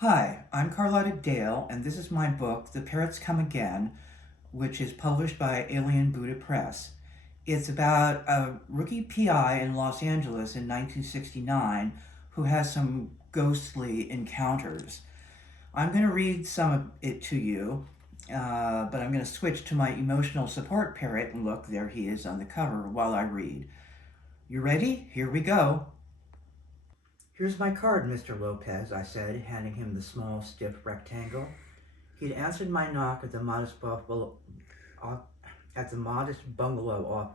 Hi, I'm Carlotta Dale, and this is my book, The Parrots Come Again, which is published by Alien Buddha Press. It's about a rookie PI in Los Angeles in 1969 who has some ghostly encounters. I'm going to read some of it to you, but I'm going to switch to my emotional support parrot, and look, there he is on the cover while I read. You ready? Here we go. "Here's my card, Mr. Lopez," I said, handing him the small, stiff rectangle. He'd answered my knock at the modest bungalow off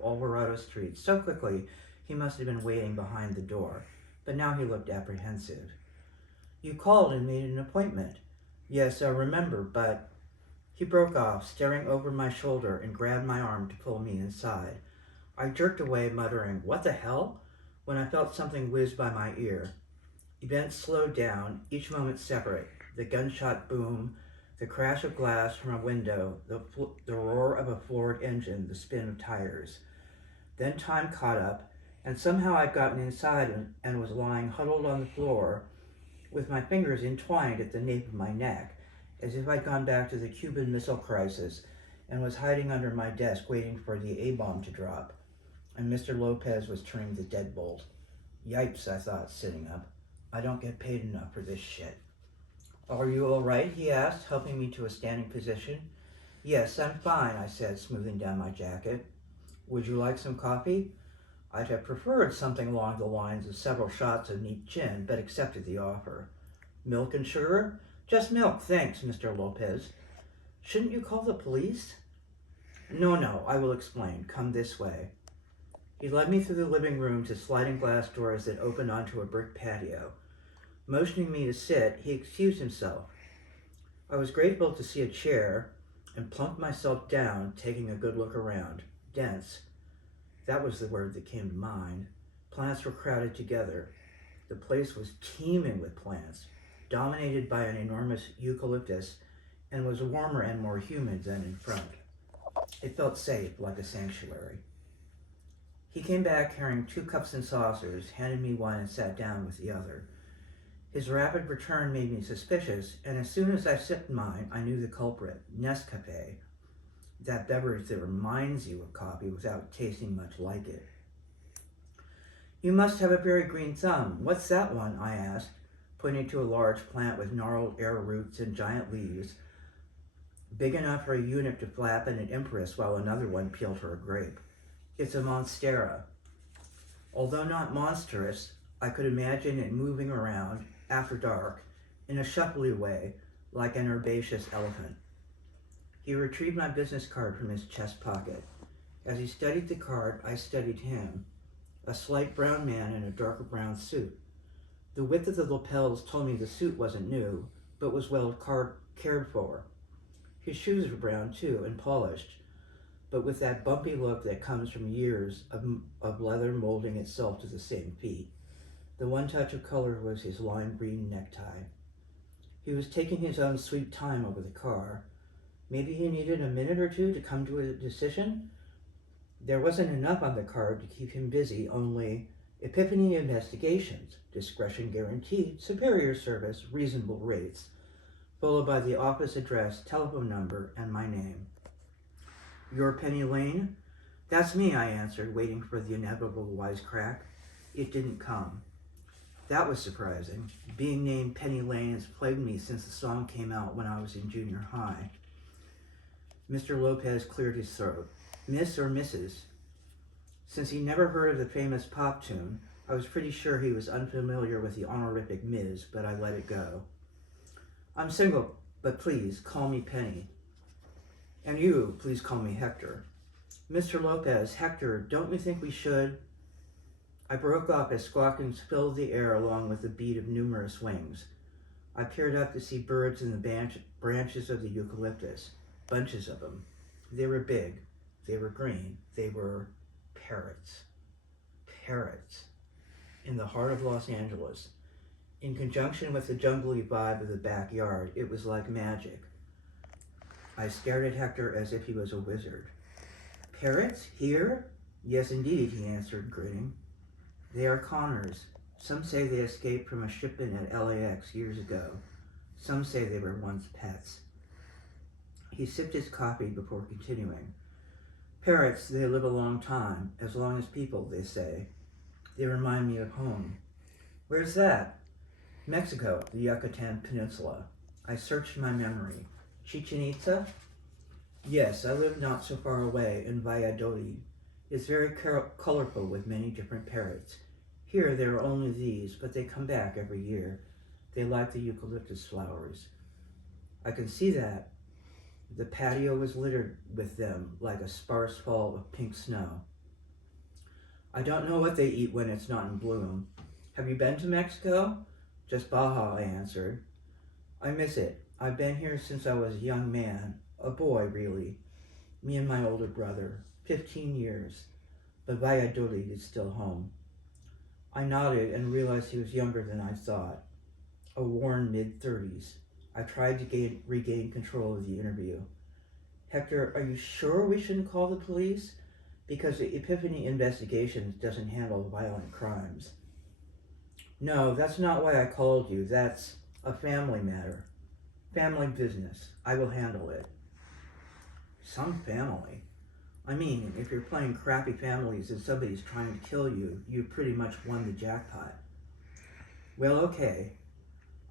Alvarado Street so quickly he must have been waiting behind the door, but now he looked apprehensive. "You called and made an appointment." "Yes, I remember, but—" He broke off, staring over my shoulder, and grabbed my arm to pull me inside. I jerked away, muttering, "What the hell?" when I felt something whiz by my ear. Events slowed down, each moment separate. The gunshot boom, the crash of glass from a window, the roar of a floored engine, the spin of tires. Then time caught up, and somehow I'd gotten inside and was lying huddled on the floor with my fingers entwined at the nape of my neck, as if I'd gone back to the Cuban Missile Crisis and was hiding under my desk waiting for the A-bomb to drop. And Mr. Lopez was turning the deadbolt. Yipes, I thought, sitting up. I don't get paid enough for this shit. "Are you all right?" he asked, helping me to a standing position. "Yes, I'm fine," I said, smoothing down my jacket. "Would you like some coffee?" I'd have preferred something along the lines of several shots of neat gin, but accepted the offer. "Milk and sugar?" "Just milk, thanks, Mr. Lopez." "Shouldn't you call the police?" No, I will explain. Come this way." He led me through the living room to sliding glass doors that opened onto a brick patio. Motioning me to sit, he excused himself. I was grateful to see a chair and plumped myself down, taking a good look around. Dense. That was the word that came to mind. Plants were crowded together. The place was teeming with plants, dominated by an enormous eucalyptus, and was warmer and more humid than in front. It felt safe, like a sanctuary. He came back carrying 2 cups and saucers, handed me one, and sat down with the other. His rapid return made me suspicious, and as soon as I sipped mine, I knew the culprit, Nescafe, that beverage that reminds you of coffee without tasting much like it. "You must have a very green thumb. What's that one?" I asked, pointing to a large plant with gnarled air roots and giant leaves, big enough for a eunuch to flap in an empress while another one peeled her a grape. "It's a monstera." Although not monstrous, I could imagine it moving around, after dark, in a shuffly way, like an herbaceous elephant. He retrieved my business card from his chest pocket. As he studied the card, I studied him, a slight brown man in a darker brown suit. The width of the lapels told me the suit wasn't new, but was well cared for. His shoes were brown too, and polished, but with that bumpy look that comes from years of leather molding itself to the same feet. The one touch of color was his lime green necktie. He was taking his own sweet time over the car. Maybe he needed a minute or two to come to a decision? There wasn't enough on the card to keep him busy, only Epiphany Investigations, discretion guaranteed, superior service, reasonable rates, followed by the office address, telephone number, and my name. "You're Penny Lane?" "That's me," I answered, waiting for the inevitable wisecrack. It didn't come. That was surprising. Being named Penny Lane has plagued me since the song came out when I was in junior high. Mr. Lopez cleared his throat. "Miss or Mrs.?" Since he never heard of the famous pop tune, I was pretty sure he was unfamiliar with the honorific Ms., but I let it go. "I'm single, but please call me Penny." "And you, please call me Hector." "Mr. Lopez, Hector, don't you think we should—" I broke off as squawkings filled the air along with the beat of numerous wings. I peered up to see birds in the branches of the eucalyptus, bunches of them. They were big, they were green, they were parrots. Parrots. In the heart of Los Angeles. In conjunction with the jungly vibe of the backyard, it was like magic. I stared at Hector as if he was a wizard. "Parrots? Here?" "Yes, indeed," he answered, grinning. "They are Connors. Some say they escaped from a shipment at LAX years ago. Some say they were once pets. He sipped his coffee before continuing. Parrots, they live a long time, as long as people, they say. They remind me of home. Where's that? Mexico, the Yucatan Peninsula. I searched my memory. Chichen Itza? Yes, I live not so far away in Valladolid. It's very colorful with many different parrots. Here there are only these, but they come back every year. They like the eucalyptus flowers. I can see that. The patio was littered with them like a sparse fall of pink snow. I don't know what they eat when it's not in bloom. Have you been to Mexico? Just Baja, I answered. I miss it. I've been here since I was a young man, a boy really. Me and my older brother, 15 years. But Valladolid is still home. I nodded and realized he was younger than I thought. A worn mid-30s. I tried to regain control of the interview. Hector, are you sure we shouldn't call the police? Because the Epiphany Investigations doesn't handle violent crimes. No, that's not why I called you. That's a family matter. Family business. I will handle it. Some family? I mean, if you're playing crappy families and somebody's trying to kill you, you pretty much won the jackpot. Well, okay.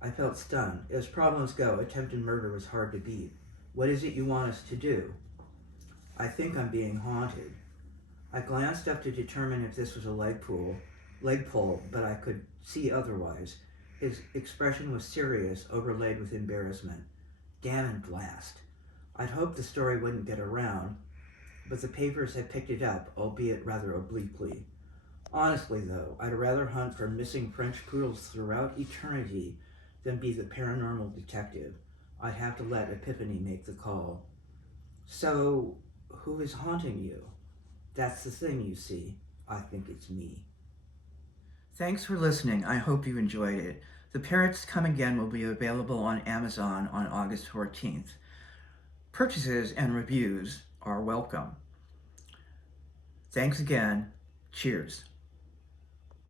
I felt stunned. As problems go, attempted murder was hard to beat. What is it you want us to do? I think I'm being haunted. I glanced up to determine if this was a leg pull, but I could see otherwise. His expression was serious, overlaid with embarrassment. Damn and blast. I'd hoped the story wouldn't get around, but the papers had picked it up, albeit rather obliquely. Honestly, though, I'd rather hunt for missing French poodles throughout eternity than be the paranormal detective. I'd have to let Epiphany make the call. So, who is haunting you? That's the thing, you see. I think it's me. Thanks for listening. I hope you enjoyed it. The Parrots Come Again will be available on Amazon on August 14th. Purchases and reviews are welcome. Thanks again. Cheers.